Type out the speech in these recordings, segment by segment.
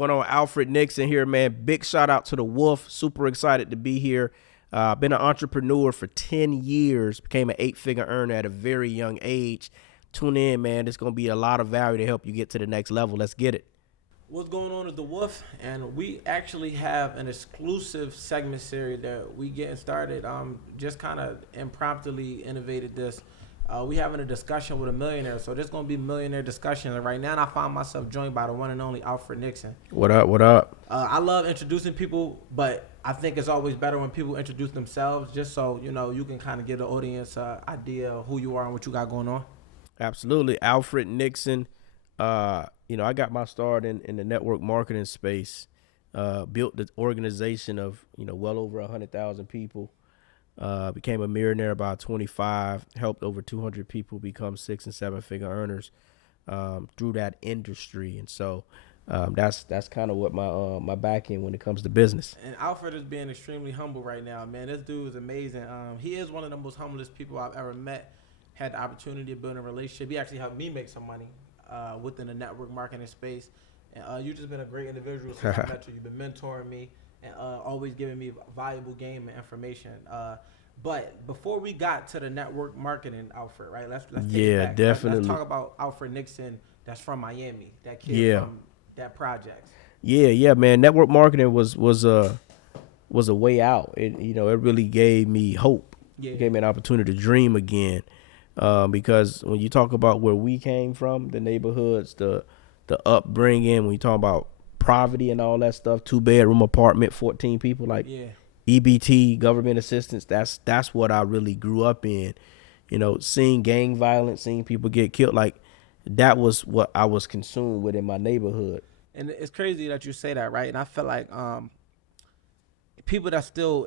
going on? Alfred Nickson here, man. Big shout out to the Wolf. Super excited to be here. Been an entrepreneur for 10 years. Became an 8-figure earner at a very young age. Tune in, man. There's going to be a lot of value to help you get to the next level. Let's get it. What's going on is the Wolf, and we actually have an exclusive segment series that we getting started. Just kind of impromptu innovated this. We having a discussion with a millionaire, so there's gonna be millionaire discussion. And right now, I find myself joined by the one and only Alfred Nickson. What up? What up? I love introducing people, but I think it's always better when people introduce themselves, just so you can kind of give the audience an idea of who you are and what you got going on. Absolutely, Alfred Nickson. I got my start in the network marketing space. Built the organization of well over 100,000 people. Became a millionaire by 25, helped over 200 people become 6- and 7-figure earners through that industry. And so that's kind of what my back end when it comes to business. And Alfred is being extremely humble right now, man. This dude is amazing. He is one of the most humblest people I've ever met. Had the opportunity to build a relationship. He actually helped me make some money within the network marketing space. And you've just been a great individual since I met you. You've been mentoring me and always giving me valuable game and information. But before we got to the network marketing, Alfred, right? Let's take it back. Definitely. Let's talk about Alfred Nickson. That's from Miami. That kid from that project. Yeah, man. Network marketing was a way out. It really gave me hope. Yeah. It gave me an opportunity to dream again. Because when you talk about where we came from, the neighborhoods, the upbringing, when you talk about poverty and all that stuff, 2-bedroom apartment, 14 people, EBT, government assistance, that's what I really grew up in. Seeing gang violence, seeing people get killed, that was what I was consumed with in my neighborhood. And it's crazy that you say that, right? And I feel like people that still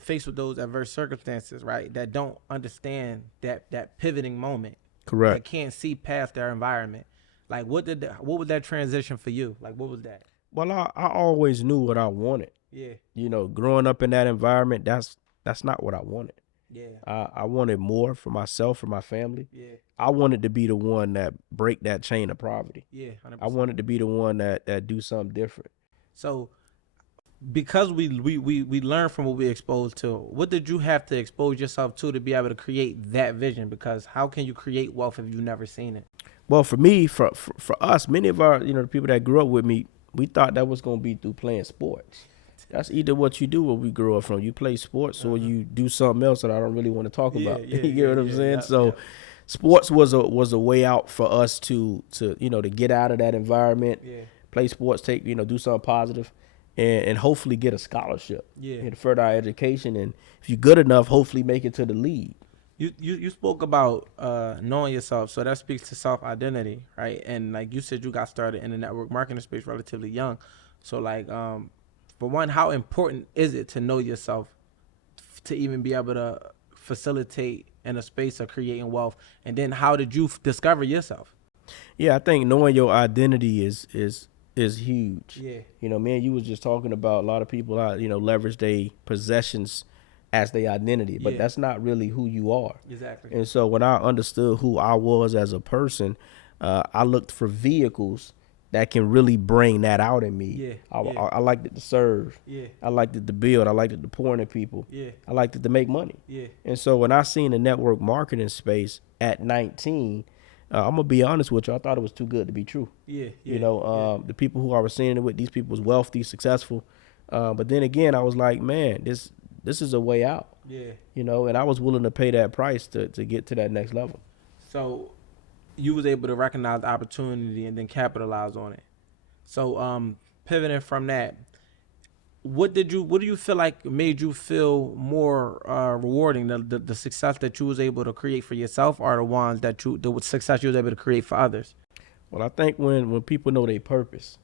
faced with those adverse circumstances, right, that don't understand that pivoting moment. Correct. That can't see past their environment. What was that transition for you? What was that? Well, I always knew what I wanted. Yeah. Growing up in that environment, that's not what I wanted. Yeah. I wanted more for myself, for my family. Yeah. I wanted to be the one that break that chain of poverty. Yeah. 100%. I wanted to be the one that do something different. So, because we learn from what we exposed to, what did you have to expose yourself to be able to create that vision? Because how can you create wealth if you've never seen it? Well, for me, for us, many of our the people that grew up with me, we thought that was going to be through playing sports. That's either what you do where we grew up from. You play sports or you do something else that I don't really want to talk about. You get what I'm saying? So sports was a way out for us to get out of that environment, play sports, do something positive, and hopefully get a scholarship and further our education. And if you're good enough, hopefully make it to the league. You spoke about knowing yourself, so that speaks to self-identity, right? And like you said, you got started in the network marketing space relatively young. So for one, how important is it to know yourself to even be able to facilitate in a space of creating wealth? And then how did you discover yourself? Yeah, I think knowing your identity is huge. Yeah. Man, you was just talking about a lot of people leverage their possessions as their identity, but that's not really who you are. Exactly. And so when I understood who I was as a person, I looked for vehicles that can really bring that out in me. I liked it to serve. I liked it to build. I liked it to pour into people. I liked it to make money. And so when I seen the network marketing space at 19, I'm going to be honest with you, I thought it was too good to be true. The people who I was seeing it with, these people was wealthy, successful. But then again, I was like, man, this is a way out. And I was willing to pay that price to get to that next level. So you was able to recognize the opportunity and then capitalize on it. So pivoting from that, what do you feel like made you feel more rewarding, the success that you was able to create for yourself, or the success you was able to create for others? Well, I think when people know their purpose,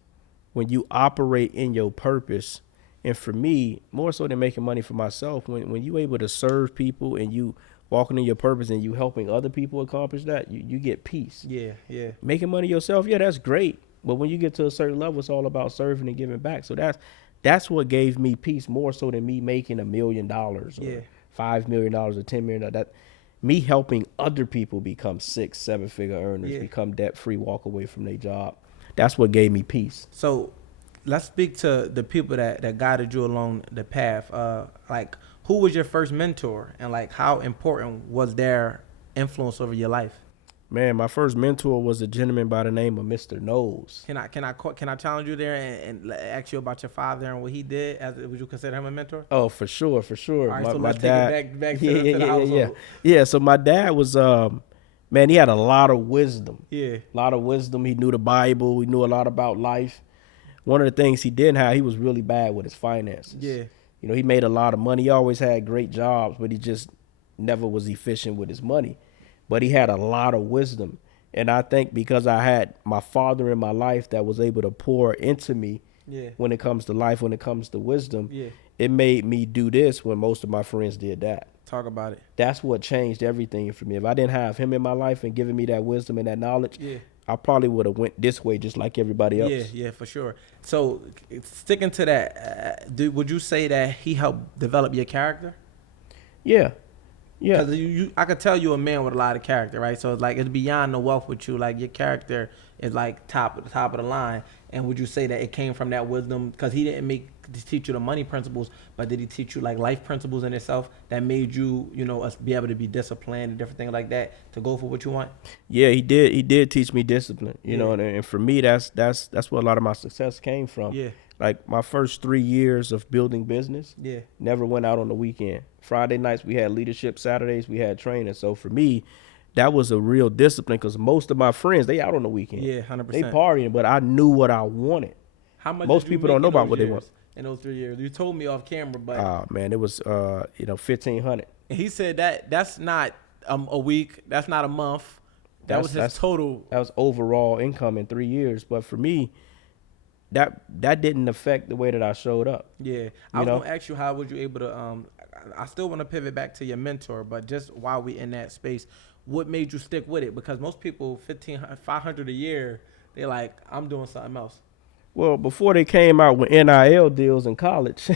when you operate in your purpose, and for me, more so than making money for myself, when you able to serve people and you walking in your purpose and you helping other people accomplish that, you get peace. Yeah. Making money yourself, that's great. But when you get to a certain level, it's all about serving and giving back. So that's what gave me peace more so than me making $1 million or $5 million or $10 million. That me helping other people become 6-7 figure earners, become debt free, walk away from their job. That's what gave me peace. So let's speak to the people that guided you along the path. Like, who was your first mentor, and like how important was their influence over your life? Man, my first mentor was a gentleman by the name of Mr. Knowles. Can I challenge you there and ask you about your father and what he did? Would you consider him a mentor? Oh, for sure, for sure. All right, so My let's dad, take it back to the household. Yeah. So my dad was man, he had a lot of wisdom. Yeah. A lot of wisdom. He knew the Bible. He knew a lot about life. One of the things he didn't have, he was really bad with his finances. Yeah. You know, he made a lot of money. He always had great jobs, but he just never was efficient with his money. But he had a lot of wisdom. And I think because I had my father in my life that was able to pour into me when it comes to life, when it comes to wisdom, it made me do this when most of my friends did that. Talk about it. That's what changed everything for me. If I didn't have him in my life and giving me that wisdom and that knowledge, I probably would have went this way just like everybody else. Yeah, for sure. So sticking to that, would you say that he helped develop your character? Yeah. Yeah. Because I could tell you a man with a lot of character, right? So it's like, it's beyond the wealth with you. Like, your character is like top of the line. And would you say that it came from that wisdom? Because he didn't teach you the money principles, but did he teach you like life principles in itself that made you, be able to be disciplined and different things like that to go for what you want? Yeah, he did. He did teach me discipline, you know, and for me, that's where a lot of my success came from. Yeah. Like my first 3 years of building business, never went out on the weekend. Friday nights we had leadership, Saturdays we had training. So for me, that was a real discipline because most of my friends, they out on the weekend. Yeah, 100%. They partying, but I knew what I wanted. How much most people don't know about what they want. In those 3 years, you told me off camera, but oh man, it was $1,500. He said that's not a week, that's not a month. That was his total. That was overall income in 3 years. But for me, that didn't affect the way that I showed up. Yeah, I was gonna ask you, how would you able to? I still want to pivot back to your mentor, but just while we in that space, what made you stick with it? Because most people, $500 a year, they're like, I'm doing something else. Well, before they came out with NIL deals in college,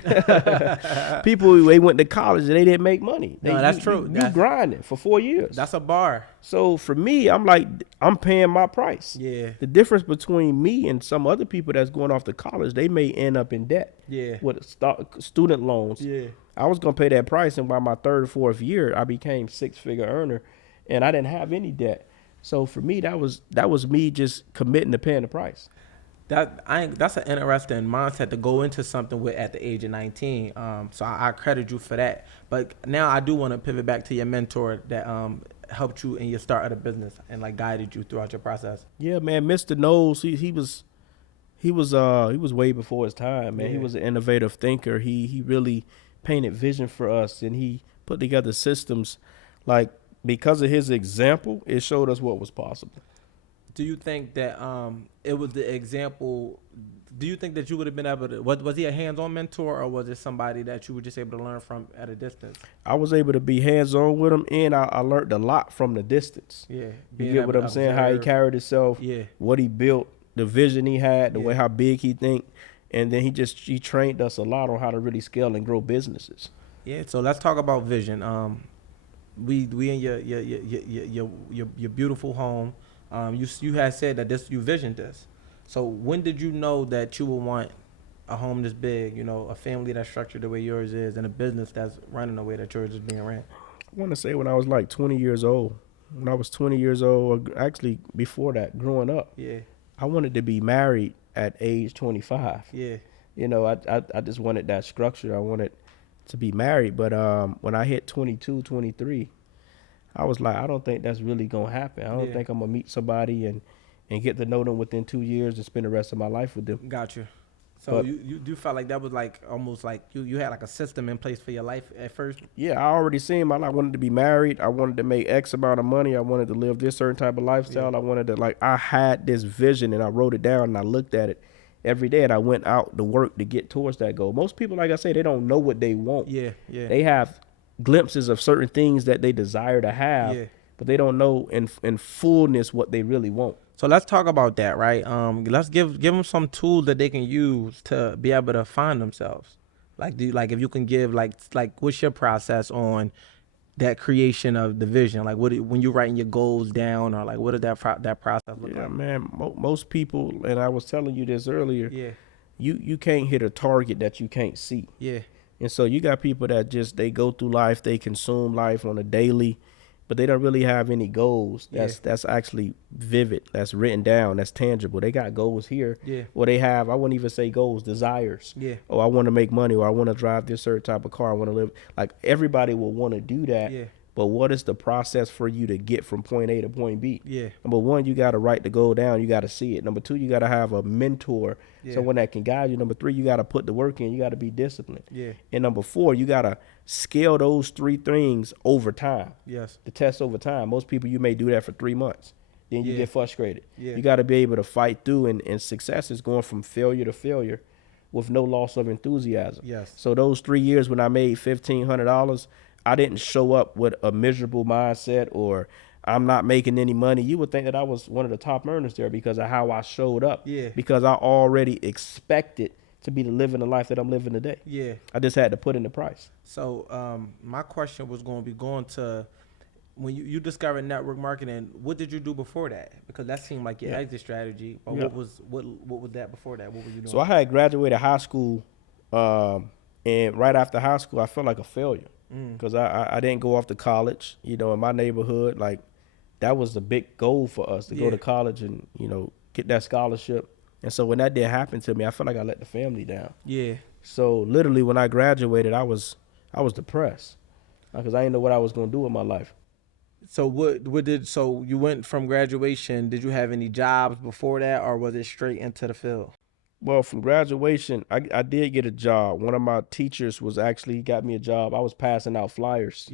people, they went to college and they didn't make money. That's true. You grinding for 4 years. That's a bar. So for me, I'm like, I'm paying my price. Yeah. The difference between me and some other people that's going off to college, they may end up in debt. Yeah. With student loans. Yeah. I was going to pay that price, and by my third or fourth year, I became 6-figure earner, and I didn't have any debt. So for me, that was me just committing to paying the price. That's an interesting mindset to go into something with at the age of 19. So I credit you for that. But now I do want to pivot back to your mentor that helped you in your start of the business and like guided you throughout your process. Yeah, man, Mr. Knowles, he was way before his time, man. Yeah. He was an innovative thinker. He really painted vision for us, and he put together systems. Like, because of his example, it showed us what was possible. Do you think that it was the example? Do you think that you would have been able to? Was he a hands-on mentor, or was it somebody that you were just able to learn from at a distance? I was able to be hands-on with him, and I learned a lot from the distance. Yeah, you get what I'm saying? How he carried himself. Yeah, what he built, the vision he had, the way how big he think, and then he trained us a lot on how to really scale and grow businesses. Yeah. So let's talk about vision. We in your beautiful home. You had said that you visioned this. So when did you know that you would want a home this big, a family that's structured the way yours is, and a business that's running the way that yours is being ran? I want to say when I was like 20 years old. When I was 20 years old, or actually before that, growing up, I wanted to be married at age 25. Yeah. I just wanted that structure. I wanted to be married. But when I hit 22, 23, I was like, I don't think that's really going to happen. I don't think I'm going to meet somebody and get to know them within 2 years and spend the rest of my life with them. Gotcha. So you felt like that was like almost like you had like a system in place for your life at first? Yeah, I already seen I wanted to be married. I wanted to make X amount of money. I wanted to live this certain type of lifestyle. Yeah. I wanted to, I had this vision, and I wrote it down, and I looked at it every day, and I went out to work to get towards that goal. Most people, like I say, they don't know what they want. Yeah. They have glimpses of certain things that they desire to have, but they don't know in fullness what they really want. So let's talk about that, right? Let's give them some tools that they can use to be able to find themselves. Like, if you can give like what's your process on that creation of the vision? Like, when you're writing your goals down, or like what does that process look like? Yeah, man. Most people, and I was telling you this earlier. Yeah. you can't hit a target that you can't see. Yeah. And so you got people that just, they go through life, they consume life on a daily, but they don't really have any goals. That's actually vivid. That's written down. That's tangible. They got goals here. Yeah. Or they have, I wouldn't even say goals, desires. Yeah. Oh, I want to make money, or I want to drive this certain type of car. I want to live. Like, everybody will want to do that. Yeah. But what is the process for you to get from point A to point B? Yeah. Number one, you got to write the goal down. You got to see it. Number two, you got to have a mentor, someone that can guide you. Number three, you got to put the work in. You got to be disciplined. Yeah. And number four, you got to scale those three things over time. Yes. The test over time. Most people, you may do that for 3 months. Then you get frustrated. Yeah. You got to be able to fight through, and success is going from failure to failure with no loss of enthusiasm. Yes. So those 3 years when I made $1,500, I didn't show up with a miserable mindset or I'm not making any money. You would think that I was one of the top earners there because of how I showed up. Yeah. Because I already expected to be living the life that I'm living today. Yeah. I just had to put in the price. So my question was going to be going to, when you discovered network marketing, what did you do before that? Because that seemed like your exit strategy. But what was that before that? What were you doing? So I had graduated high school, and right after high school, I felt like a failure because I didn't go off to college. You know, in my neighborhood, like, that was the big goal for us to go to college and, you know, get that scholarship. And so when that did happen to me, I felt like I let the family down. Yeah. So literally when I graduated, I was depressed because I didn't know what I was going to do with my life. So so you went from graduation, did you have any jobs before that, or was it straight into the field? Well, from graduation, I did get a job. One of my teachers was actually got me a job. I was passing out flyers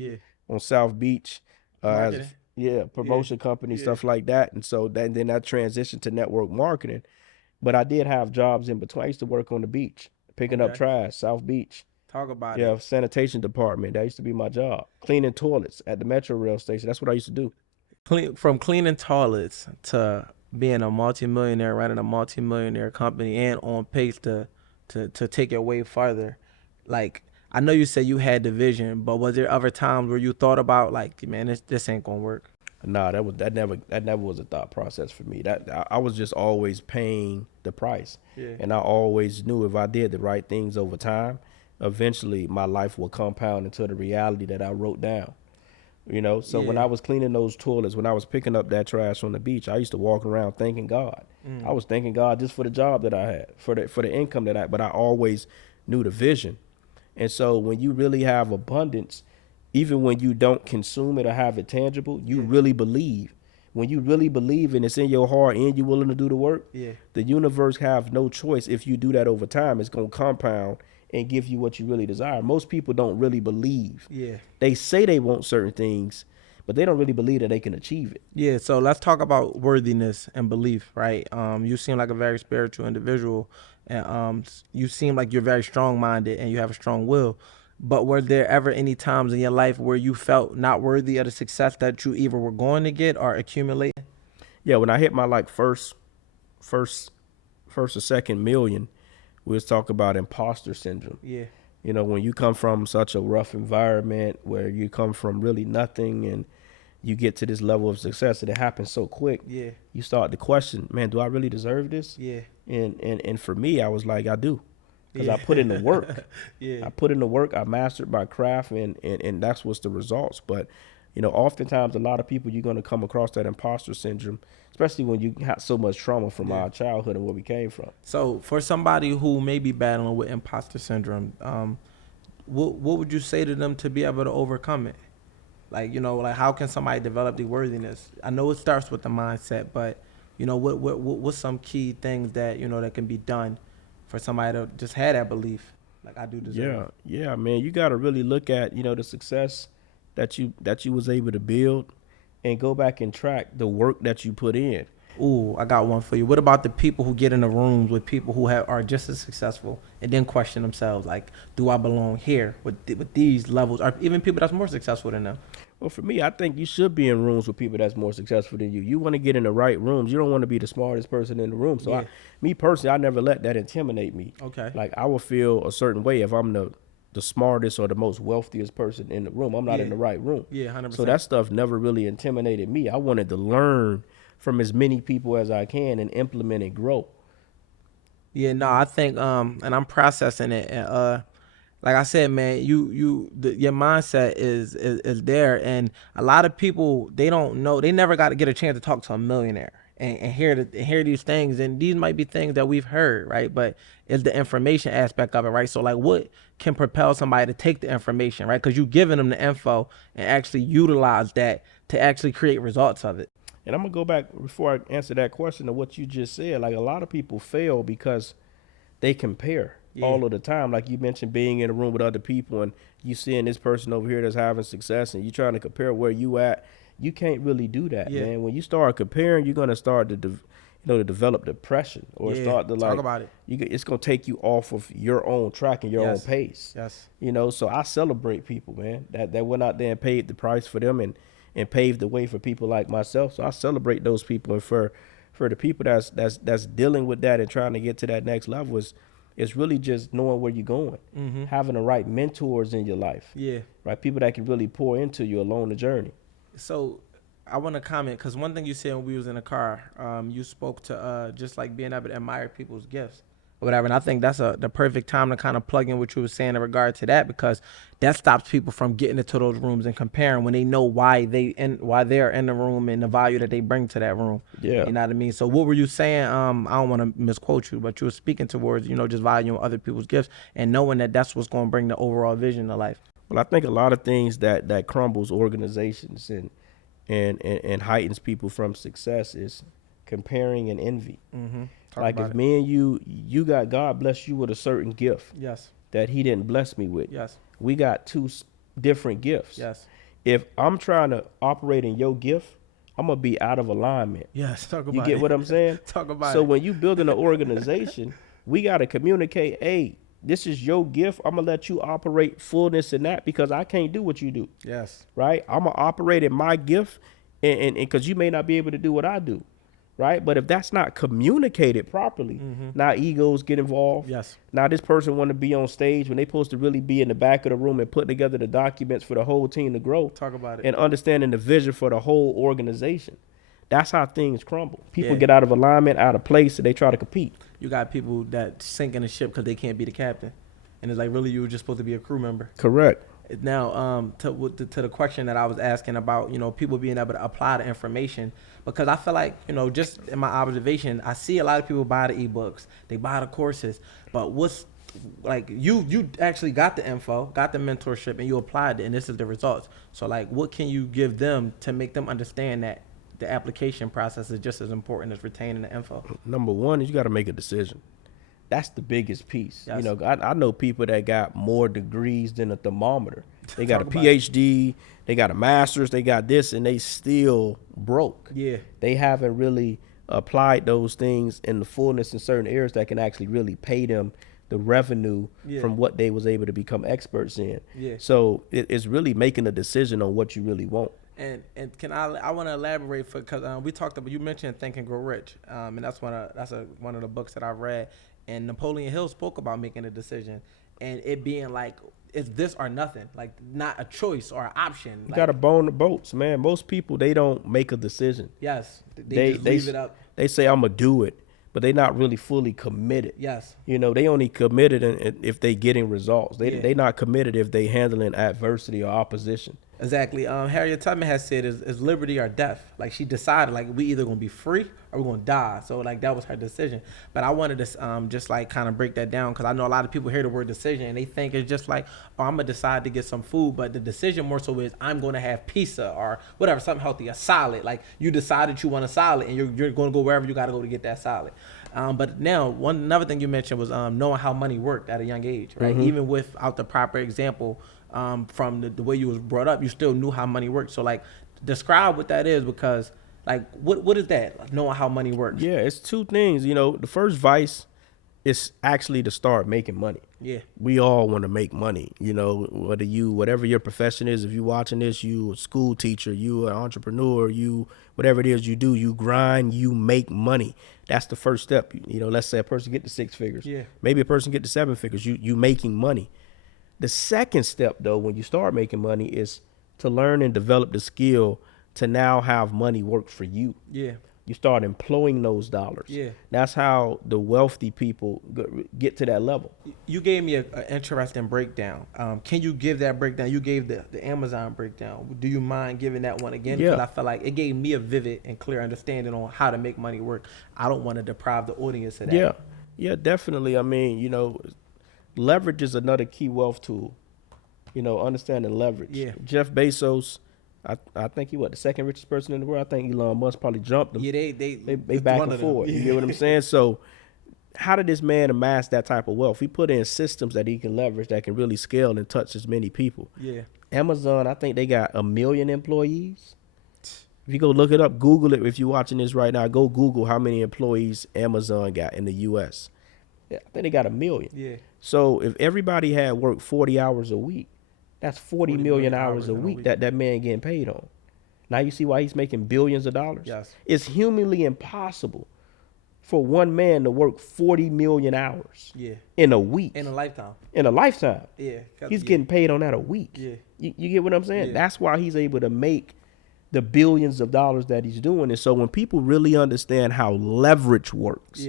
on South Beach. Promotion company, stuff like that. And so then I transitioned to network marketing. But I did have jobs in between. I used to work on the beach, picking up trash, South Beach. Talk about it. Yeah, sanitation department. That used to be my job. Cleaning toilets at the Metro rail station. That's what I used to do. From cleaning toilets to being a multimillionaire, running a multimillionaire company, and on pace to take it way farther. Like, I know you said you had the vision, but was there other times where you thought about, like, man, this ain't gonna work? Nah, that never was a thought process for me. That I was just always paying the price. Yeah. And I always knew if I did the right things over time, eventually my life will compound into the reality that I wrote down. You know, so when I was cleaning those toilets, when I was picking up that trash on the beach, I used to walk around thanking God. I was thanking God just for the job that I had, for the income that but I always knew the vision. And so when you really have abundance, even when you don't consume it or have it tangible, you really believe. When you really believe and it's in your heart and you're willing to do the work, the universe have no choice. If you do that over time, it's going to compound and give you what you really desire. Most people don't really believe. Yeah. They say they want certain things, but they don't really believe that they can achieve it. Yeah, so let's talk about worthiness and belief, right? You seem like a very spiritual individual, and you seem like you're very strong-minded and you have a strong will. But were there ever any times in your life where you felt not worthy of the success that you either were going to get or accumulate? Yeah, when I hit my like first or second million, we was talking about imposter syndrome. Yeah. You know, when you come from such a rough environment where you come from really nothing and you get to this level of success and it happens so quick, you start to question, man, do I really deserve this? Yeah. And for me, I was like, I do. Because I put in the work. I put in the work. I mastered my craft, and that's what's the results. But, you know, oftentimes a lot of people, you're going to come across that imposter syndrome, especially when you have so much trauma from our childhood and where we came from. So for somebody who may be battling with imposter syndrome, what would you say to them to be able to overcome it? Like, you know, like how can somebody develop the worthiness? I know it starts with the mindset, but, you know, what's some key things that, you know, that can be done for somebody to just have that belief, like I do deserve. Yeah, man. You got to really look at, you know, the success that you was able to build, and go back and track the work that you put in. Ooh, I got one for you. What about the people who get in the rooms with people who are just as successful and then question themselves, like, do I belong here with these levels, or even people that's more successful than them? Well, for me, I think you should be in rooms with people that's more successful than you. You want to get in the right rooms. You don't want to be the smartest person in the room. So me personally, I never let that intimidate me. Okay. Like, I will feel a certain way if I'm the smartest or the most wealthiest person in the room. I'm not in the right room. Yeah, 100%. So that stuff never really intimidated me. I wanted to learn from as many people as I can and implement and grow. Yeah, no, I think and I'm processing it. And like I said, man, your mindset is there, and a lot of people, they don't know, they never got to get a chance to talk to a millionaire and hear these things, and these might be things that we've heard, right? But it's the information aspect of it, right? So like, what can propel somebody to take the information, right? Because you giving them the info and actually utilize that to actually create results of it. And I'm gonna go back before I answer that question to what you just said. Like a lot of people fail because they compare all of the time. Like you mentioned, being in a room with other people and you seeing this person over here that's having success, and you trying to compare where you at. You can't really do that, man. When you start comparing, you're gonna start to develop depression, or start to talk about it. It's gonna take you off of your own track and your own pace. Yes. So I celebrate people, man, that went out there and paid the price for them and paved the way for people like myself. So I celebrate those people, and for the people that's dealing with that and trying to get to that next level, it's really just knowing where you're going, having the right mentors in your life, right? People that can really pour into you along the journey. So I want to comment, because one thing you said when we was in the car, you spoke to just like being able to admire people's gifts or whatever. And I think that's the perfect time to kind of plug in what you were saying in regard to that, because that stops people from getting into those rooms and comparing when they know why they're in the room and the value that they bring to that room. Yeah. You know what I mean? So what were you saying? I don't want to misquote you, but you were speaking towards, just valuing other people's gifts and knowing that that's what's going to bring the overall vision to life. Well, I think a lot of things that crumbles organizations and heightens people from success is comparing and envy. Like if me and you got, God bless you with a certain gift. Yes. That he didn't bless me with. Yes. We got two different gifts. Yes. If I'm trying to operate in your gift, I'm going to be out of alignment. Yes, talk about it. You get what I'm saying? Talk about it. So when you building an organization, we got to communicate, hey, this is your gift. I'm going to let you operate fullness in that, because I can't do what you do. Yes. Right? I'm going to operate in my gift, and because you may not be able to do what I do. Right? But if that's not communicated properly, now egos get involved. Yes. Now this person want to be on stage when they supposed to really be in the back of the room and putting together the documents for the whole team to grow. Talk about it. And understanding the vision for the whole organization. That's how things crumble. People get out of alignment, out of place, and they try to compete. You got people that sink in the ship because they can't be the captain. And it's like, really, you were just supposed to be a crew member. Correct. Now, to the question that I was asking about, people being able to apply the information, because I feel like, just in my observation, I see a lot of people buy the ebooks, they buy the courses, but what's like, you actually got the info, got the mentorship, and you applied it, and this is the results. So like, what can you give them to make them understand that the application process is just as important as retaining the info? Number one is you got to make a decision. That's the biggest piece. Yes. I know people that got more degrees than a thermometer. They got a PhD, they got a master's, they got this, and they still broke. Yeah. They haven't really applied those things in the fullness in certain areas that can actually really pay them the revenue from what they was able to become experts in. Yeah. So it's really making a decision on what you really want. And can I want to elaborate, because we talked about, you mentioned Think and Grow Rich, and that's one of the books that I've read. And Napoleon Hill spoke about making a decision and it being like, it's this or nothing, like not a choice or an option. You got to bone the boats, man. Most people, they don't make a decision. Yes. They just leave it up. They say, I'm going to do it, but they're not really fully committed. Yes. They only committed if they getting results. They not committed if they handling adversity or opposition. Exactly. Harriet Tubman has said is liberty or death. Like she decided, like we either gonna be free or we're gonna die. So like that was her decision. But I wanted to just like kind of break that down, because I know a lot of people hear the word decision and they think it's just like, oh, I'm gonna decide to get some food. But the decision more so is I'm gonna have pizza or whatever, something healthy, a salad. Like you decided you want a salad and you're gonna go wherever you gotta go to get that salad. But now another thing you mentioned was knowing how money worked at a young age, right? Even without the proper example. From the way you was brought up, you still knew how money worked. So like, describe what that is, because like, what is that? Like, knowing how money works. Yeah, it's two things. The first vice is actually to start making money. Yeah, we all want to make money. Whatever your profession is. If you watching this, you a school teacher, you an entrepreneur, you whatever it is you do, you grind, you make money. That's the first step. Let's say a person get to 6 figures. Yeah, maybe a person get to 7 figures. You making money. The second step, though, when you start making money, is to learn and develop the skill to now have money work for you. Yeah. You start employing those dollars. Yeah. That's how the wealthy people get to that level. You gave me an interesting breakdown. Can you give that breakdown? You gave the Amazon breakdown. Do you mind giving that one again? Because I feel like it gave me a vivid and clear understanding on how to make money work. I don't want to deprive the audience of that. Yeah, definitely. I mean, you know, leverage is another key wealth tool. You know, understanding leverage. Yeah. Jeff Bezos, I think he the second richest person in the world. I think Elon Musk probably jumped him. Yeah, they back and forth. Yeah. You get what I'm saying? So how did this man amass that type of wealth? He put in systems that he can leverage that can really scale and touch as many people. Yeah. Amazon, I think they got 1 million employees. If you go look it up, Google it. If you're watching this right now, go Google how many employees Amazon got in the U.S. Yeah, I think they got 1 million. Yeah. So if everybody had worked 40 hours a week, that's 40 million hours a week that man getting paid on. Now you see why he's making billions of dollars? Yes. It's humanly impossible for one man to work 40 million hours in a week. In a lifetime. In a lifetime. Yeah. He's getting paid on that a week. Yeah. You get what I'm saying? Yeah. That's why he's able to make the billions of dollars that he's doing. And so when people really understand how leverage works,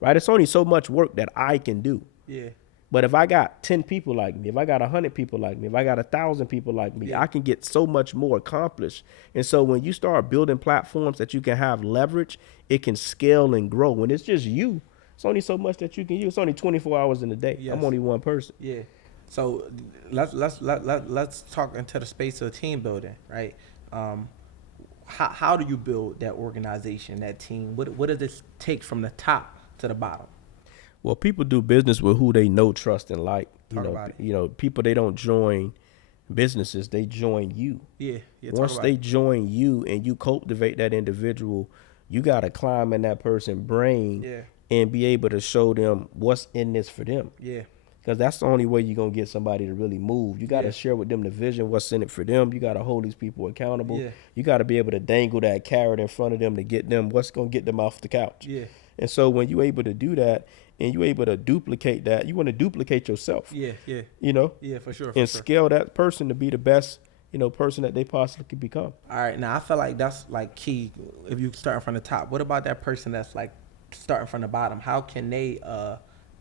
right? It's only so much work that I can do. Yeah. But if I got 10 people like me, if I got 100 people like me, if I got 1,000 people like me, I can get so much more accomplished. And so when you start building platforms that you can have leverage, it can scale and grow. When it's just you, it's only so much that you can use. It's only 24 hours in a day. Yes. I'm only one person. Yeah. So let's talk into the space of team building, right? How do you build that organization, that team? What does it take from the top to the bottom? Well, people do business with who they know, trust, and like. You know, people, they don't join businesses, they join you. Yeah. Once they join you and you cultivate that individual, you got to climb in that person's brain and be able to show them what's in this for them. Yeah. Because that's the only way you're going to get somebody to really move. You got to share with them the vision, what's in it for them. You got to hold these people accountable. Yeah. You got to be able to dangle that carrot in front of them to get them what's going to get them off the couch. Yeah. And so when you're able to do that and you're able to duplicate that, you want to duplicate yourself. Yeah. You know? Yeah, for sure. Scale that person to be the best, you know, person that they possibly could become. All right. Now, I feel like that's like key if you start from the top. What about that person that's like starting from the bottom? How can they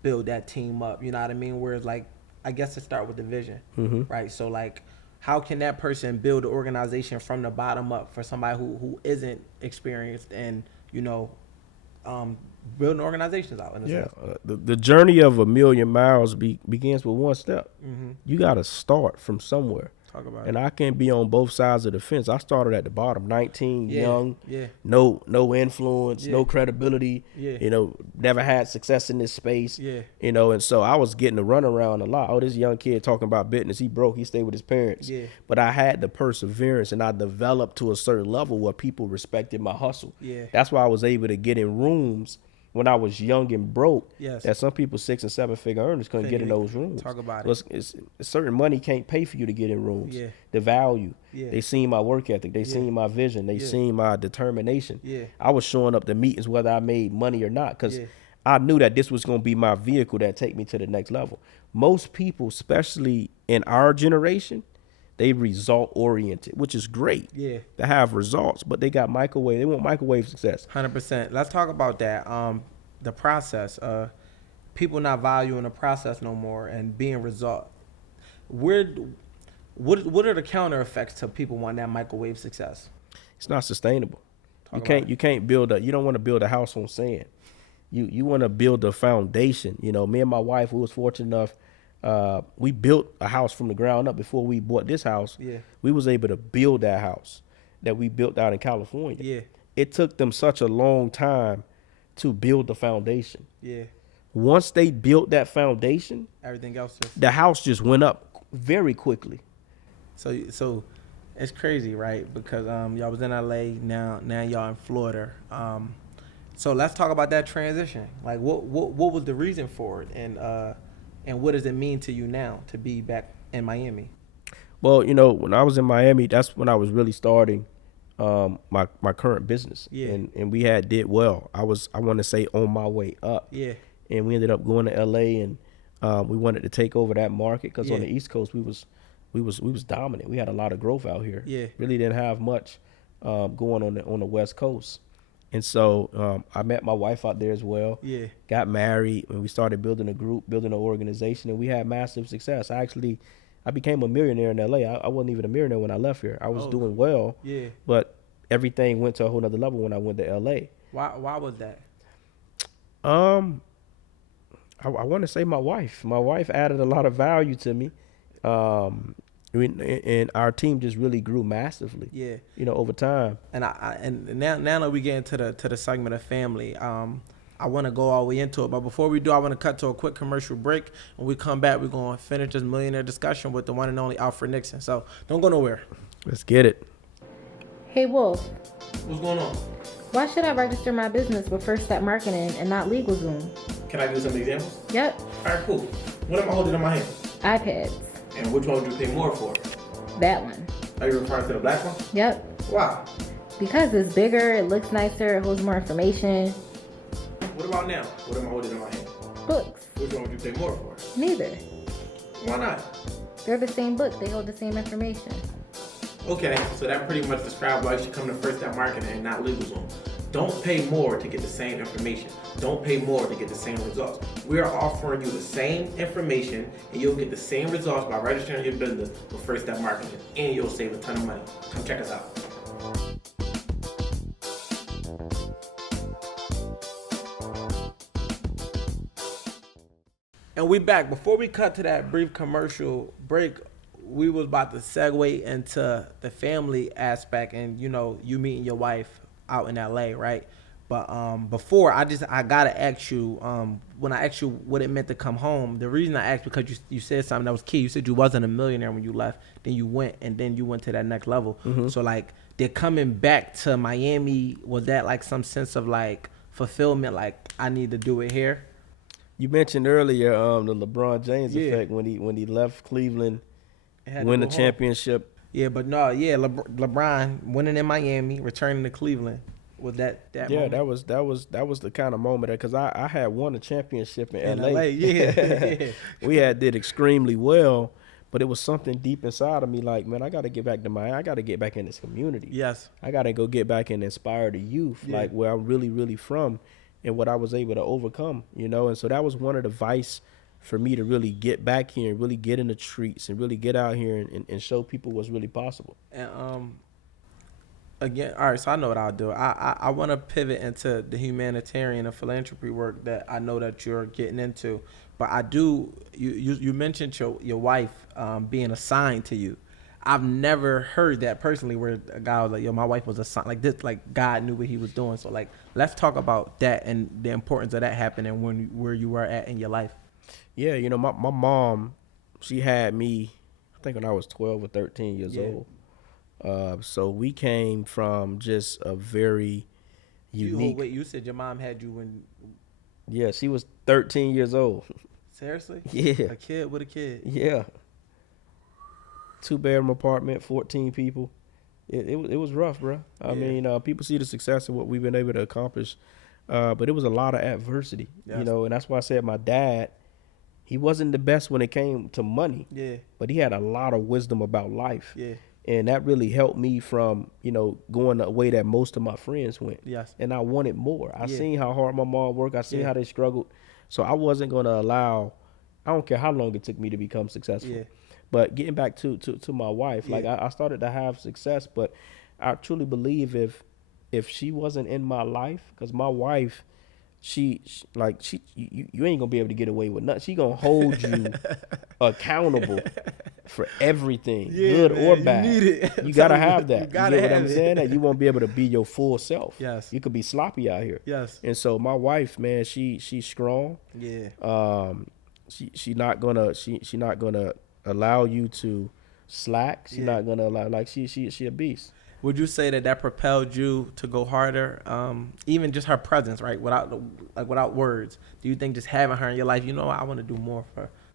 build that team up? You know what I mean? Whereas like, I guess it start with the vision, right? So like, how can that person build an organization from the bottom up for somebody who isn't experienced and, you know, building organizations out? In a sense? The journey of 1,000,000 miles begins with one step. You got to start from somewhere. Talk about and I can't be on both sides of the fence. I started at the bottom, 19, young, yeah. no influence, no credibility, yeah. you know, never had success in this space, yeah. you know, and so I was getting a runaround a lot. Oh, this young kid talking about business, he broke, he stayed with his parents. Yeah. But I had the perseverance and I developed to a certain level where people respected my hustle. Yeah. That's why I was able to get in rooms when I was young and broke, that some people 6 and 7 figure earners couldn't get in those rooms. Talk about it. It's certain money can't pay for you to get in rooms. Yeah. The value. Yeah. They seen my work ethic. They seen my vision. They seen my determination. Yeah. I was showing up to meetings whether I made money or not because I knew that this was going to be my vehicle that take me to the next level. Most people, especially in our generation, they result oriented, which is great. Yeah. To have results, but they got microwave. They want microwave success. 100%. Let's talk about that. The process. People not valuing the process no more and being result. What are the counter effects to people wanting that microwave success? It's not sustainable. You can't build you don't want to build a house on sand. You want to build a foundation. You know, me and my wife, we was fortunate enough. We built a house from the ground up before we bought this house. Yeah. We was able to build that house that we built out in California. Yeah. It took them such a long time to build the foundation. Yeah. Once they built that foundation, everything else the house just went up very quickly. So it's crazy, right? Because y'all was in LA, now y'all in Florida. So let's talk about that transition. Like what was the reason for it, and what does it mean to you now to be back in Miami? Well, you know, when I was in Miami, that's when I was really starting my current business. Yeah. And we did well. I want to say on my way up. Yeah. And we ended up going to LA and we wanted to take over that market because on the East Coast we was dominant. We had a lot of growth out here. Yeah. Really didn't have much going on the West Coast. And so I met my wife out there as well. Yeah. Got married, and we started building a group, building an organization, and we had massive success. I became a millionaire in LA. I wasn't even a millionaire when I left here. I was doing well. Yeah. But everything went to a whole nother level when I went to LA. Why was that? I want to say my wife. My wife added a lot of value to me. And our team just really grew massively. Yeah. Over time. And now that we get into the segment of family, I want to go all the way into it. But before we do, I want to cut to a quick commercial break. When we come back, we're going to finish this millionaire discussion with the one and only Alfred Nickson. So don't go nowhere. Let's get it. Hey, Wolf. What's going on? Why should I register my business with First Step Marketing and not LegalZoom? Can I give you some examples? Yep. All right, cool. What am I holding in my hand? iPads. And which one would you pay more for? That one. Are you referring to the black one? Yep. Why? Because it's bigger, it looks nicer, it holds more information. What about now? What am I holding in my hand? Books. Which one would you pay more for? Neither. Why not? They're the same book, they hold the same information. Okay, so that pretty much describes why you should come to First Step Marketing and not LegalZoom. Don't pay more to get the same information. Don't pay more to get the same results. We are offering you the same information and you'll get the same results by registering your business with First Step Marketing, and you'll save a ton of money. Come check us out. And we back. Before we cut to that brief commercial break, we was about to segue into the family aspect and, you meeting your wife out in LA, right? But before, I gotta ask you, when I asked you what it meant to come home, the reason I asked, because you said something that was key. You said you wasn't a millionaire when you left, then you went to that next level. Mm-hmm. So like, they're coming back to Miami, was that like some sense of like fulfillment, like I need to do it here? You mentioned earlier the LeBron James effect when he left Cleveland, win the championship. Yeah, but no, LeBron winning in Miami, returning to Cleveland. Was that yeah, moment? that was the kind of moment because I had won a championship in LA. Yeah. We did extremely well, but it was something deep inside of me like, man, I got to get back to Miami. I got to get back in this community. Yes. I got to go get back and inspire the youth, like where I'm really, really from and what I was able to overcome, And so that was one of the vice for me to really get back here and really get in the streets and really get out here and show people what's really possible. And again, all right, so I know what I'll do. I want to pivot into the humanitarian and philanthropy work that I know that you're getting into. But I do, you mentioned your wife being assigned to you. I've never heard that personally where a guy was like, yo, my wife was assigned, like this, like God knew what he was doing. So like, let's talk about that and the importance of that happening where you were at in your life. Yeah, my mom, she had me, I think when I was 12 or 13 years old. So we came from just a very unique. Wait, you said your mom had you when? Yeah, she was 13 years old. Seriously? Yeah. A kid with a kid? Yeah. 2-bedroom apartment, 14 people. It was rough, bro. I mean, people see the success of what we've been able to accomplish, but it was a lot of adversity, and that's why I said my dad, he wasn't the best when it came to money, but he had a lot of wisdom about life, and that really helped me from, going the way that most of my friends went, and I wanted more. I seen how hard my mom worked. I seen how they struggled, so I wasn't going to allow, I don't care how long it took me to become successful. But getting back to my wife, like I started to have success, but I truly believe if she wasn't in my life, because my wife, she you ain't gonna be able to get away with nothing. She gonna hold you accountable for everything, good or bad. You need it. You gotta have that. You gotta get what have I'm it. saying? That you won't be able to be your full self. Yes. You could be sloppy out here. Yes. And so my wife, man, she's strong. Yeah. She's not gonna allow you to slack. She's not gonna allow, like she a beast. Would you say that propelled you to go harder? Even just her presence, right? Without words. Do you think just having her in your life, I want to do more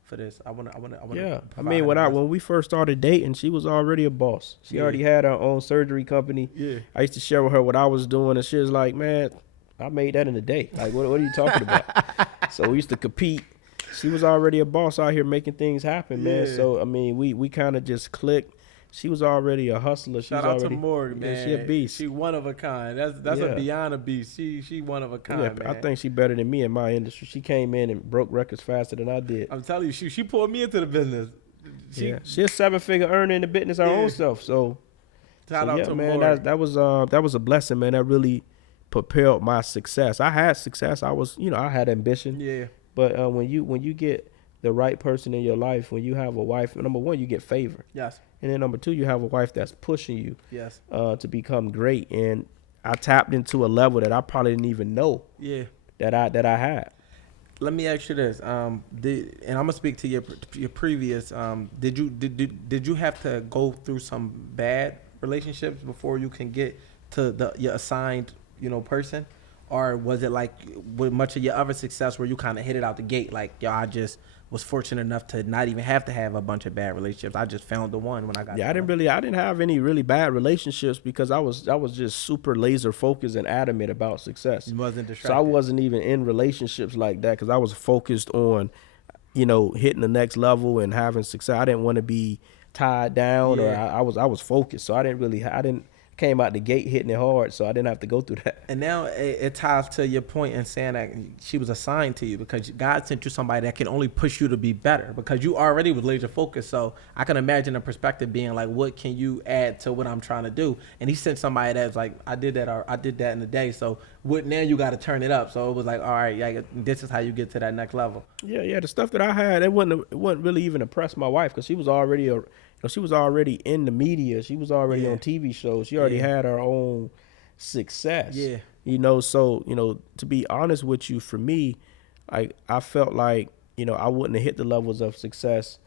for this. I want to. Yeah. I mean, when we first started dating, she was already a boss. She already had her own surgery company. Yeah. I used to share with her what I was doing, and she was like, "Man, I made that in a day. Like, what are you talking about?" So we used to compete. She was already a boss out here making things happen, man. So, I mean, we kind of just clicked. she was already a hustler. Shout out to Morgan, man. She a beast. She one of a kind. That's a beyond a beast. She one of a kind, man. I think she better than me in my industry. She came in and broke records faster than I did. I'm telling you, she pulled me into the business. She a 7-figure earner in the business her own self. So shout out to man, Morgan. that was a blessing, man. That really propelled my success. I had success. I was, I had ambition. Yeah. But when you get the right person in your life, when you have a wife, number one, you get favor. Yes. And then number two, you have a wife that's pushing you. Yes. To become great. And I tapped into a level that I probably didn't even know. Yeah. That I had. Let me ask you this. And I'm gonna speak to your previous. Did you have to go through some bad relationships before you can get to your assigned person, or was it like with much of your other success where you kind of hit it out the gate? Like, yo, I just was fortunate enough to not even have to have a bunch of bad relationships. I just found the one when I got. Yeah, I didn't have any really bad relationships because I was just super laser focused and adamant about success. You wasn't distracted. So I wasn't even in relationships like that because I was focused on, hitting the next level and having success. I didn't want to be tied down, or I was focused. So I didn't came out the gate hitting it hard, so I didn't have to go through that. And now it ties to your point in saying that she was assigned to you because God sent you somebody that can only push you to be better because you already was laser focused. So I can imagine the perspective being like, what can you add to what I'm trying to do? And he sent somebody that's like, I did that in the day. So now you got to turn it up. So it was like, all right, yeah, this is how you get to that next level. Yeah. The stuff that I had, it wouldn't really even impress my wife because she was already in the media. She was already on TV shows. She already had her own success. Yeah. So, to be honest with you, for me, I felt like, I wouldn't have hit the levels of success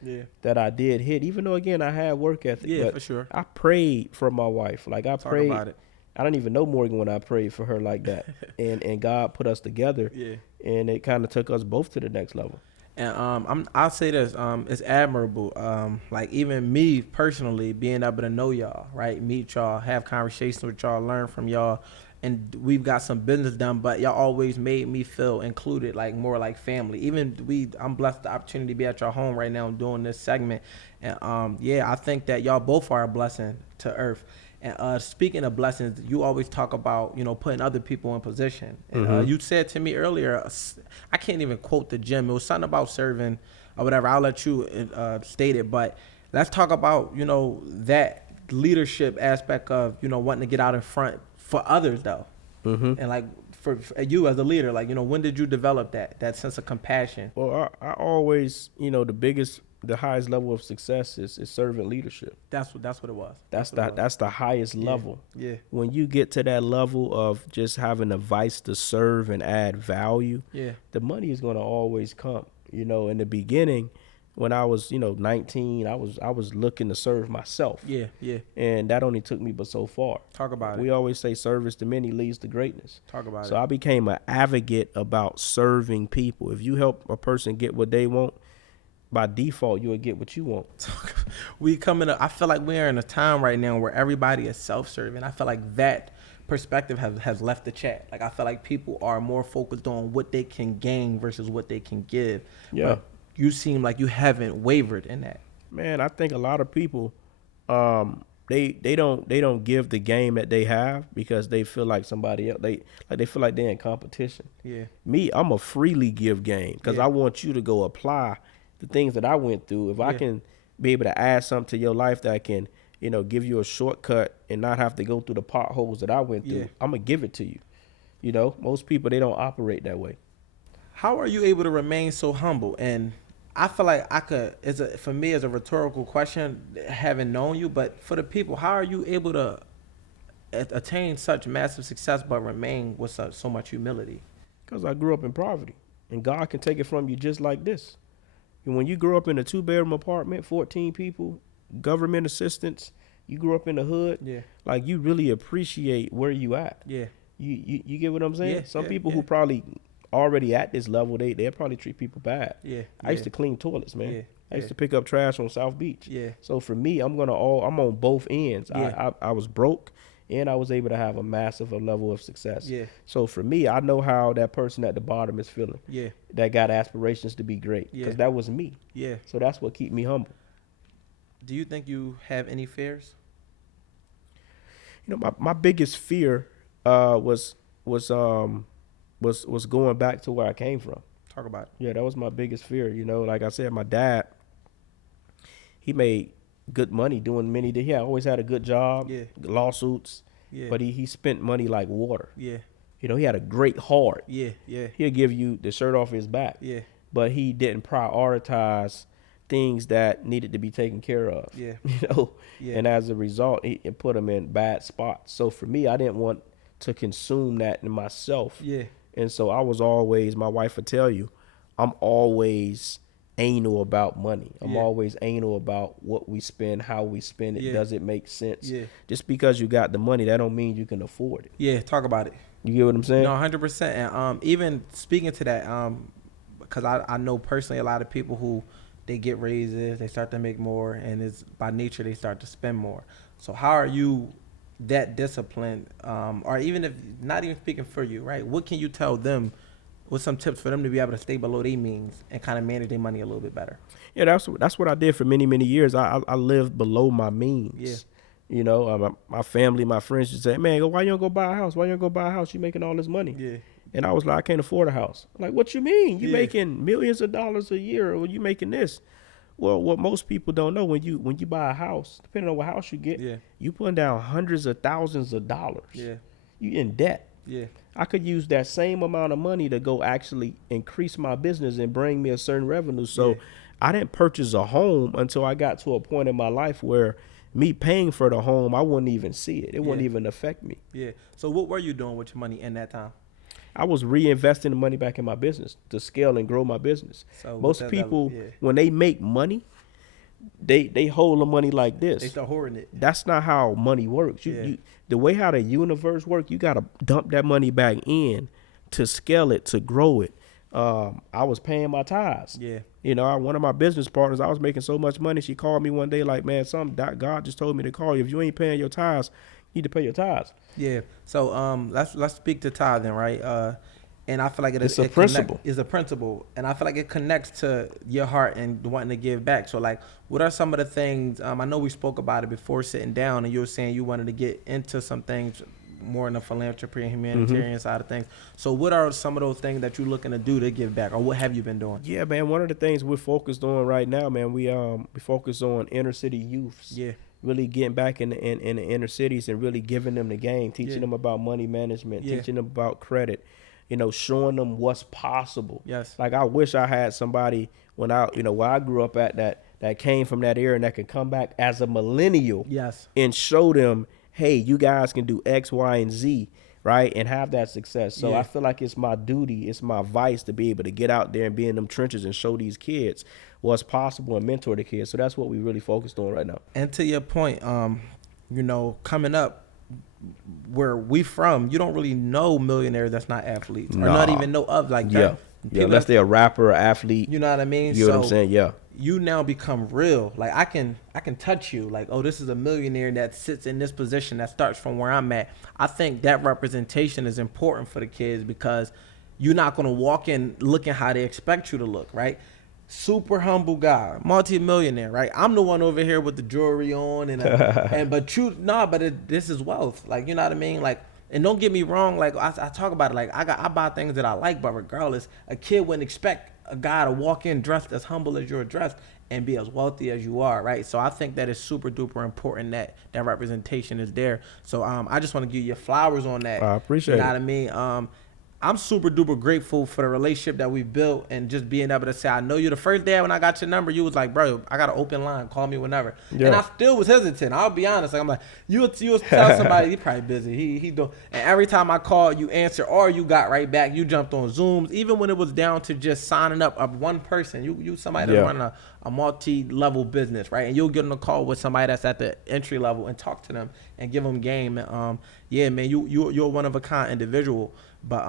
that I did hit, even though, again, I had work ethic. Yeah, but for sure. I prayed for my wife. Like, I prayed. About it. I don't even know Morgan when I prayed for her like that. and God put us together. Yeah. And it kind of took us both to the next level. And I'll say this, it's admirable. Like even me personally, being able to know y'all, right, meet y'all, have conversations with y'all, learn from y'all, and we've got some business done. But y'all always made me feel included, like more like family. I'm blessed the opportunity to be at your home right now doing this segment, and I think that y'all both are a blessing to Earth. And speaking of blessings, you always talk about, putting other people in position. And you said to me earlier, I can't even quote the gym. It was something about serving or whatever. I'll let you state it. But let's talk about, that leadership aspect of, wanting to get out in front for others, though. And like for you as a leader, like, when did you develop that sense of compassion? Well, I always, the highest level of success is servant leadership. That's what it was. That's the highest level. Yeah. When you get to that level of just having a vice to serve and add value, the money is going to always come. In the beginning, when I was, 19, I was looking to serve myself. Yeah. And that only took me but so far. Talk about it. We always say service to many leads to greatness. Talk about it. So I became an advocate about serving people. If you help a person get what they want, by default, you'll get what you want. I feel like we're in a time right now where everybody is self-serving. I feel like that perspective has left the chat. Like, I feel like people are more focused on what they can gain versus what they can give. Yeah. But you seem like you haven't wavered in that. Man, I think a lot of people, they don't give the game that they have because they feel like somebody else. They feel like they're in competition. Yeah. Me, I'm a freely give game because I want you to go apply the things that I went through. If I can be able to add something to your life that can, give you a shortcut and not have to go through the potholes that I went through, I'm going to give it to you. Most people, they don't operate that way. How are you able to remain so humble? And I feel like for me, it's a rhetorical question, having known you, but for the people, how are you able to attain such massive success but remain with so much humility? Because I grew up in poverty, and God can take it from you just like this. And when you grow up in a 2-bedroom apartment, 14 people, government assistance, you grew up in the hood, like you really appreciate where you at. Yeah. You get what I'm saying? Yeah, Some people who probably already at this level, they'll probably treat people bad. Yeah. I used to clean toilets, man. Yeah. I used to pick up trash on South Beach. Yeah. So for me, I'm on both ends. Yeah. I was broke and I was able to have a massive level of success. Yeah. So for me, I know how that person at the bottom is feeling. Yeah. That got aspirations to be great. Because that was me. Yeah. So that's what keep me humble. Do you think you have any fears? You know, my biggest fear was going back to where I came from. Talk about it. Yeah, that was my biggest fear. You know, like I said, my dad, he made good money doing he always had a good job, lawsuits, but he spent money like water. Yeah. You know, he had a great heart. Yeah. He'll give you the shirt off his back. Yeah. But he didn't prioritize things that needed to be taken care of. Yeah. You know, yeah. And as a result, it put him in bad spots. So for me, I didn't want to consume that in myself. Yeah. And so I was always, my wife would tell you, I'm always anal about money. I'm always anal about what we spend, how we spend it. Does it make sense? Yeah. Just because you got the money, that don't mean you can afford it. Yeah, talk about it. You get what I'm saying? No, 100%. And even speaking to that, because I know personally a lot of people who they get raises, they start to make more, and it's by nature they start to spend more. So how are you that disciplined, or even if not even speaking for you, right? What can you tell them? What's some tips for them to be able to stay below their means and kind of manage their money a little bit better? Yeah, that's what I did for many, many years. I lived below my means. Yeah. You know, my family, my friends would say, man, why you don't go buy a house? Why you don't go buy a house? You making all this money. Yeah. And I was like, I can't afford a house. I'm like, what you mean? You making millions of dollars a year, or you making this? Well, what most people don't know, when you buy a house, depending on what house you get, you putting down hundreds of thousands of dollars. Yeah. You in debt. Yeah. I could use that same amount of money to go actually increase my business and bring me a certain revenue. So I didn't purchase a home until I got to a point in my life where me paying for the home, I wouldn't even see it. It wouldn't even affect me. Yeah. So what were you doing with your money in that time? I was reinvesting the money back in my business to scale and grow my business. So most people, when they make money, they hold the money like this. They start hoarding it. That's not how money works. The way how the universe works, you got to dump that money back in to scale it, to grow it. I was paying my tithes. Yeah. You know, one of my business partners, I was making so much money. She called me one day like, man, God just told me to call you. If you ain't paying your tithes, you need to pay your tithes. Yeah. So let's speak to tithing, right? And I feel like it's a principle. It's a principle, and I feel like it connects to your heart and wanting to give back. So, like, what are some of the things? I know we spoke about it before sitting down, and you were saying you wanted to get into some things more in the philanthropy and humanitarian side of things. So, what are some of those things that you're looking to do to give back, or what have you been doing? Yeah, man. One of the things we're focused on right now, man, we focus on inner city youths. Yeah. Really getting back in the inner cities and really giving them the game, teaching them about money management, teaching them about credit. You know, showing them what's possible. Yes. Like, I wish I had somebody where I grew up at that came from that era and that could come back as a millennial. Yes. And show them, hey, you guys can do X, Y, and Z, right? And have that success. So I feel like it's my duty, it's my vice to be able to get out there and be in them trenches and show these kids what's possible and mentor the kids. So that's what we really focused on right now. And to your point, coming up, where we from, you don't really know millionaires that's not athletes, or not even know of, like, unless they're a rapper or athlete. You know what I mean? You know what I'm saying? Yeah. You now become real. Like, I can touch you. Like, oh, this is a millionaire that sits in this position that starts from where I'm at. I think that representation is important for the kids, because you're not gonna walk in looking how they expect you to look, right? Super humble guy, multi-millionaire, right? I'm the one over here with the jewelry on, but this is wealth, like, you know what I mean? Like, and don't get me wrong, like, I talk about it, like, I buy things that I like, but regardless, a kid wouldn't expect a guy to walk in dressed as humble as you're dressed and be as wealthy as you are, right? So I think that is super duper important that representation is there. So I just want to give you flowers on that. I appreciate it. You know what I mean? I'm super duper grateful for the relationship that we built, and just being able to say, I know you. The first day when I got your number, you was like, bro, I got an open line. Call me whenever. Yeah. And I still was hesitant. I'll be honest. Like, I'm like, you tell somebody, he probably busy. He do. And every time I called, you answer, or you got right back. You jumped on Zooms, even when it was down to just signing up of one person. You somebody that's running a multi-level business, right? And you'll get on a call with somebody that's at the entry level and talk to them and give them game. Yeah, man, you're one of a kind individual. But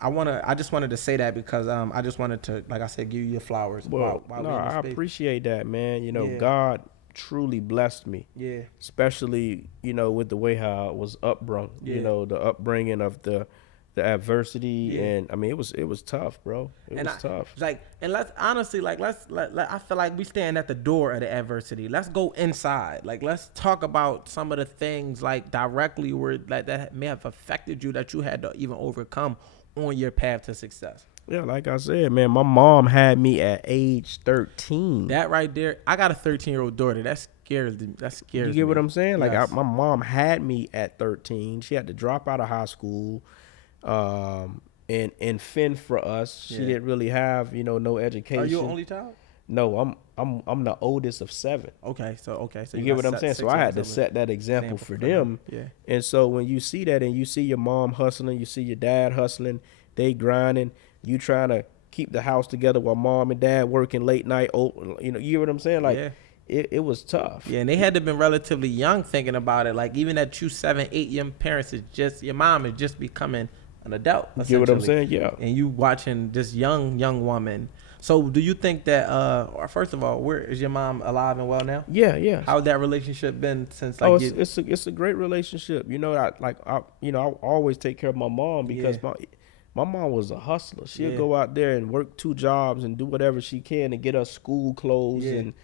I just wanted to say that because I just wanted to, like I said, give you your flowers. Well, I appreciate that, man. You know, God truly blessed me. Yeah. Especially, with the way how I was upbringing. You know, the upbringing of the the adversity, and I mean it was tough, bro. It was tough. And let's honestly, I feel like we stand at the door of the adversity. Let's go inside. Like, let's talk about some of the things like directly where like that may have affected you that you had to even overcome on your path to success. Yeah, like I said, man, my mom had me at age 13. That right there, I got a 13-year-old daughter. That scares me. You get what I'm saying? Like my mom had me at 13. She had to drop out of high school. And fend for us. She didn't really have, no education. Are you an only child? No, I'm the oldest of 7. Okay, so you get what I'm saying? So I had to set that example for them. Yeah. And so when you see that and you see your mom hustling, you see your dad hustling, they grinding, you trying to keep the house together while mom and dad working late night. You get what I'm saying? Like it was tough. Yeah, and they had to have been relatively young thinking about it. Like even at 7, 8, your parents your mom is just becoming an adult. You get what I'm saying? Yeah. And you watching this young woman. So do you think that, or first of all, where is your mom alive and well now? Yeah. How's that relationship been since? Like, it's a great relationship. I always take care of my mom because my mom was a hustler. She'd go out there and work 2 jobs and do whatever she can to get us school clothes and.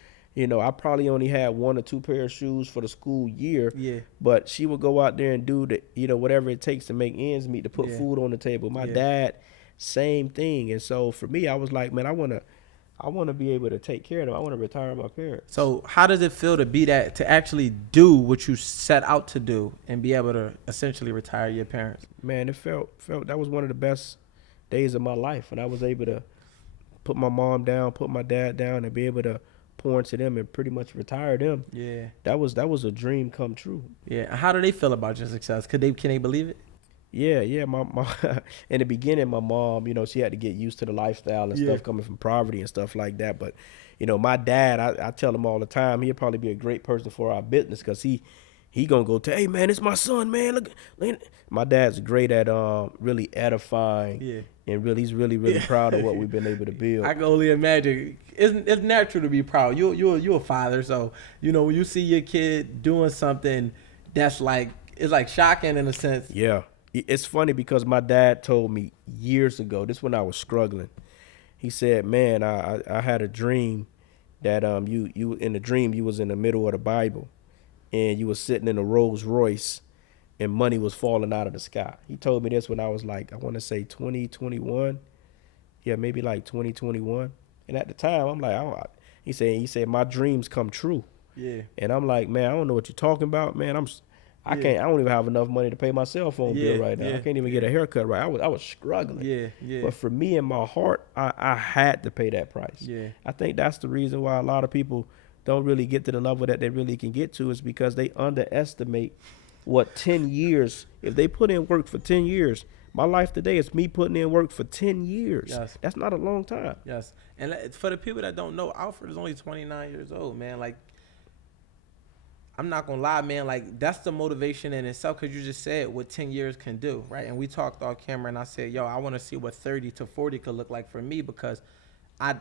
I probably only had 1 or 2 pair of shoes for the school year. Yeah. But she would go out there and do whatever it takes to make ends meet, to put food on the table. My dad, same thing. And so for me, I was like, man, I want to be able to take care of them. I want to retire my parents. So how does it feel to actually do what you set out to do and be able to essentially retire your parents? Man, it felt that was one of the best days of my life. And I was able to put my mom down, put my dad down, and be able to pour into them and pretty much retire them. Yeah. That was a dream come true. Yeah. How do they feel about your success? Can they believe it? Yeah. My in the beginning, my mom, she had to get used to the lifestyle and stuff coming from poverty and stuff like that. But, my dad, I tell him all the time, he'll probably be a great person for our business because he gonna go tell, hey man, it's my son, man. Look. My dad's great at really edifying. And he's really proud of what we've been able to build. I can only imagine. It's natural to be proud. You're a father, so when you see your kid doing something that's it's like shocking in a sense. Yeah, it's funny because my dad told me years ago. This when I was struggling. He said, "Man, I had a dream that you in the dream you was in the middle of the Bible, and you was sitting in a Rolls Royce." And money was falling out of the sky. He told me this when I was like, I want to say 2021. Yeah, maybe like 2021. And at the time, I'm like, he said, my dreams come true. Yeah. And I'm like, man, I don't know what you're talking about, man. I don't even have enough money to pay my cell phone bill right now. I can't even get a haircut right. I was struggling. Yeah. But for me in my heart, I had to pay that price. Yeah. I think that's the reason why a lot of people don't really get to the level that they really can get to is because they underestimate what 10 years, if they put in work for 10 years, my life today is me putting in work for 10 years. Yes. That's not a long time. Yes. And for the people that don't know, Alfred is only 29 years old, man. Like, I'm not going to lie, man. Like, that's the motivation in itself because you just said what 10 years can do, right? And we talked off camera and I said, I want to see what 30 to 40 could look like for me because my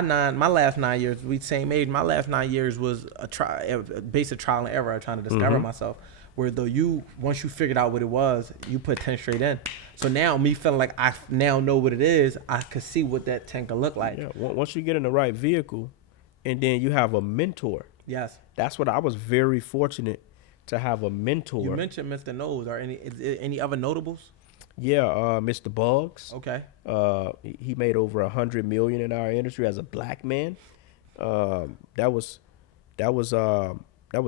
last 9 years, we same age. My last 9 years was a basic trial and error trying to discover myself. Where once you figured out what it was, you put 10 straight in. So now me feeling like I now know what it is, I could see what that 10 could look like. Yeah, once you get in the right vehicle and then you have a mentor. Yes. That's what I was very fortunate to have a mentor. You mentioned Mr. Nose. Are any other notables? Yeah, Mr. Buggs. Okay. He made over $100 million in our industry as a black man. That was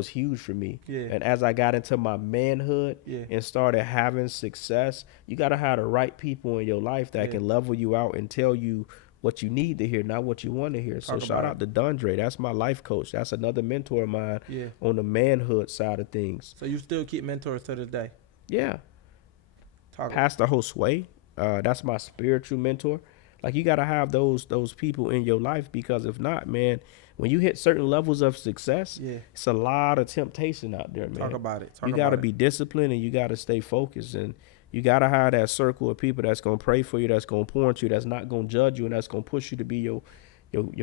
huge for me. Yeah. And as I got into my manhood and started having success, you got to have the right people in your life that can level you out and tell you what you need to hear, not what you want to hear. So shout out to Dondre. That's my life coach. That's another mentor of mine on the manhood side of things. So you still keep mentors to this day? Yeah. Pastor Josue, that's my spiritual mentor. Like, you got to have those people in your life because if not, man, when you hit certain levels of success, it's a lot of temptation out there, man. Talk about it. You got to be disciplined and you got to stay focused. And you got to have that circle of people that's going to pray for you, that's going to pour into you, that's not going to judge you, and that's going to push you to be your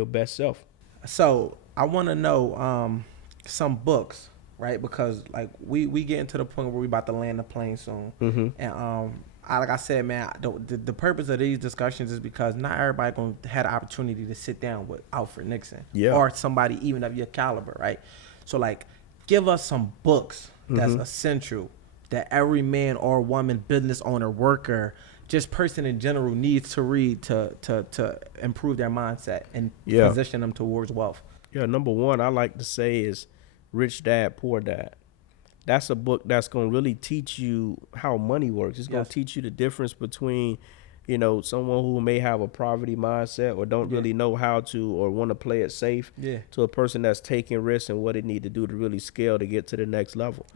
best self. So I want to know some books, right? Because like we getting to the point where we about to land the plane soon. Mm-hmm. And like I said, man, the purpose of these discussions is because not everybody gonna have the opportunity to sit down with Alfred Nickson or somebody even of your caliber, right? So like, give us some books that's essential that every man or woman, business owner, worker, just person in general needs to read to improve their mindset and position them towards wealth. Yeah, number one I like to say is Rich Dad, Poor Dad. That's a book that's going to really teach you how money works. It's going to teach you the difference between, you know, someone who may have a poverty mindset or don't really know how to or want to play it safe to a person that's taking risks and what it need to do to really scale to get to the next level.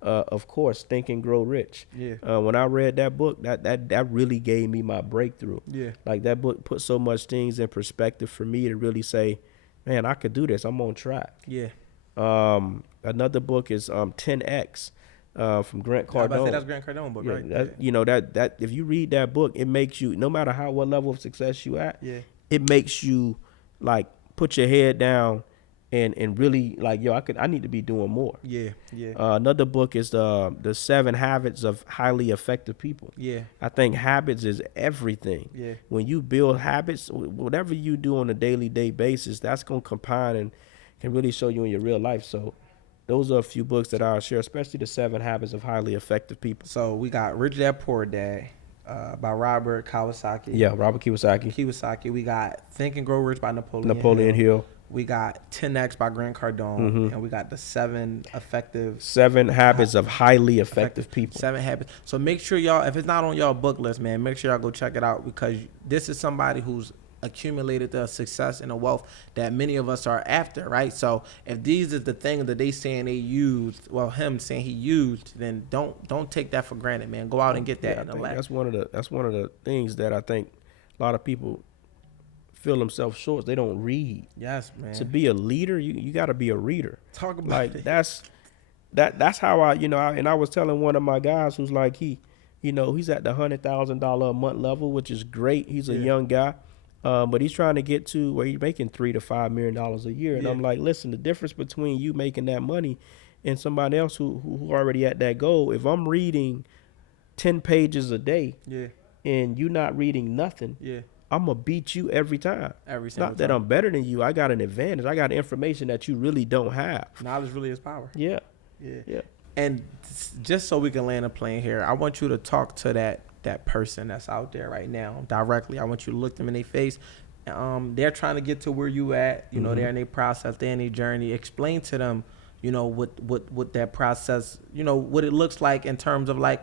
Of course, Think and Grow Rich. When I read that book, that really gave me my breakthrough. Like that book put so much things in perspective for me to really say, man, I could do this. I'm on track. Another book is 10X from Grant Cardone. I was about to say that's Grant Cardone book, right? You know, that if you read that book, it makes you, no matter what level of success you at, it makes you like put your head down and really like, yo, I need to be doing more. Another book is the 7 Habits of Highly Effective People. I think habits is everything. When you build habits, whatever you do on a daily basis, that's gonna compound and can really show you in your real life. So those are a few books that I'll share, especially the 7 Habits of Highly Effective People. So we got Rich Dad Poor Dad by Robert Kiyosaki. Robert Kiyosaki. We got Think and Grow Rich by Napoleon Hill. We got 10X by Grant Cardone. And we got the 7 Habits of Highly Effective People. 7 Habits. So make sure y'all, if it's not on y'all book list, man, make sure y'all go check it out, because this is somebody who's accumulated the success and the wealth that many of us are after, right? So if these are the things that they saying they used, well, him saying he used, then don't take that for granted, man. Go out and get that. That's one of the things that I think a lot of people feel themselves short. They don't read. Yes, man. To be a leader, you got to be a reader. Talk about like it. That's how I was telling one of my guys who's like he's at the $100,000 a month level, which is great. He's a young guy. But he's trying to get to where he's making $3 to $5 million a year. And I'm like, listen, the difference between you making that money and somebody else who already at that goal, if I'm reading 10 pages a day and you not reading nothing, I'm going to beat you every time. Not that I'm better than you. I got an advantage. I got information that you really don't have. Knowledge really is power. Yeah. And just so we can land a plane here, I want you to talk to that person that's out there right now directly. I want you to look them in their face. They're trying to get to where you at. You know, they're in their process, they're in their journey. Explain to them, what that process, what it looks like in terms of, like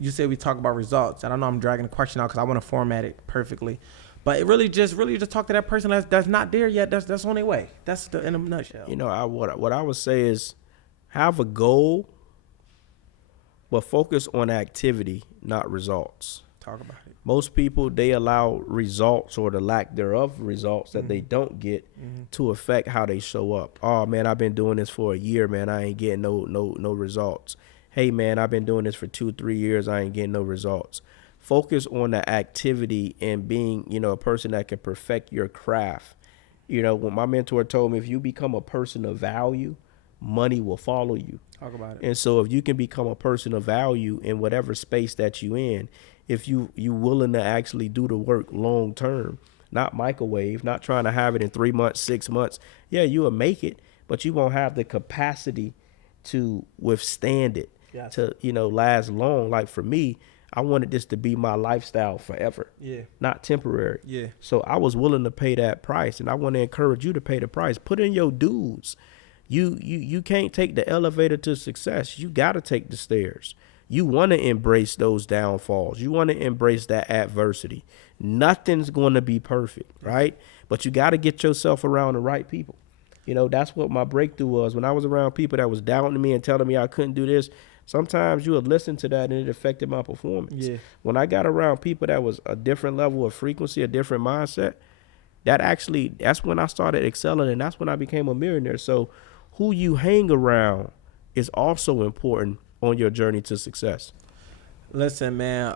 you said, we talk about results. And I know I'm dragging the question out because I want to format it perfectly. But it really just talk to that person that's not there yet. That's on their way. That's in a nutshell. What I would say is have a goal, but focus on activity, not results. Talk about it. Most people, they allow results or the lack thereof results that they don't get to affect how they show up. Oh man, I've been doing this for a year, man. I ain't getting no results. Hey man, I've been doing this for 2-3 years. I ain't getting no results. Focus on the activity and being, a person that can perfect your craft. When my mentor told me, if you become a person of value, money will follow you. Talk about it. And so if you can become a person of value in whatever space that you in, if you willing to actually do the work long term, not microwave, not trying to have it in 3 months, 6 months, you will make it, but you won't have the capacity to withstand it, to last long. Like for me, I wanted this to be my lifestyle forever, not temporary. So I was willing to pay that price, and I want to encourage you to pay the price. Put in your dues. You can't take the elevator to success. You got to take the stairs. You want to embrace those downfalls. You want to embrace that adversity. Nothing's going to be perfect, right? But you got to get yourself around the right people. That's what my breakthrough was. When I was around people that was doubting me and telling me I couldn't do this, sometimes you would listen to that and it affected my performance. When I got around people that was a different level of frequency, a different mindset, that's when I started excelling, and that's when I became a millionaire. So who you hang around is also important on your journey to success. Listen, man,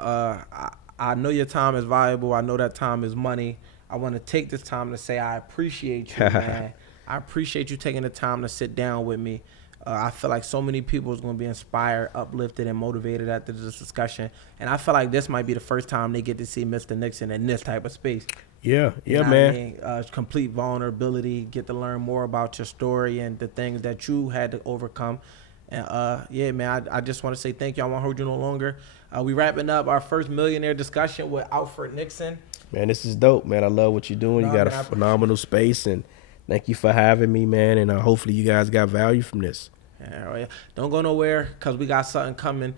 I know your time is valuable. I know that time is money. I want to take this time to say I appreciate you, man. I appreciate you taking the time to sit down with me. I feel like so many people is going to be inspired, uplifted, and motivated after this discussion. And I feel like this might be the first time they get to see Mr. Nixon in this type of space. Yeah, You know man. what I mean? Complete vulnerability, get to learn more about your story and the things that you had to overcome. And yeah, man, I just want to say thank you. I won't hold you no longer. We wrapping up our first millionaire discussion with Alfred Nickson. Man, this is dope, man. I love what you're doing. You got a phenomenal space, and thank you for having me, man. And hopefully you guys got value from this. Yeah, don't go nowhere because we got something coming.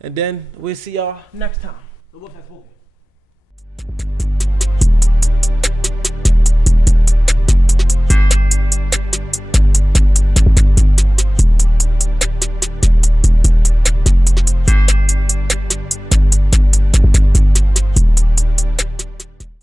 And then we'll see y'all next time. The Wolf has spoken.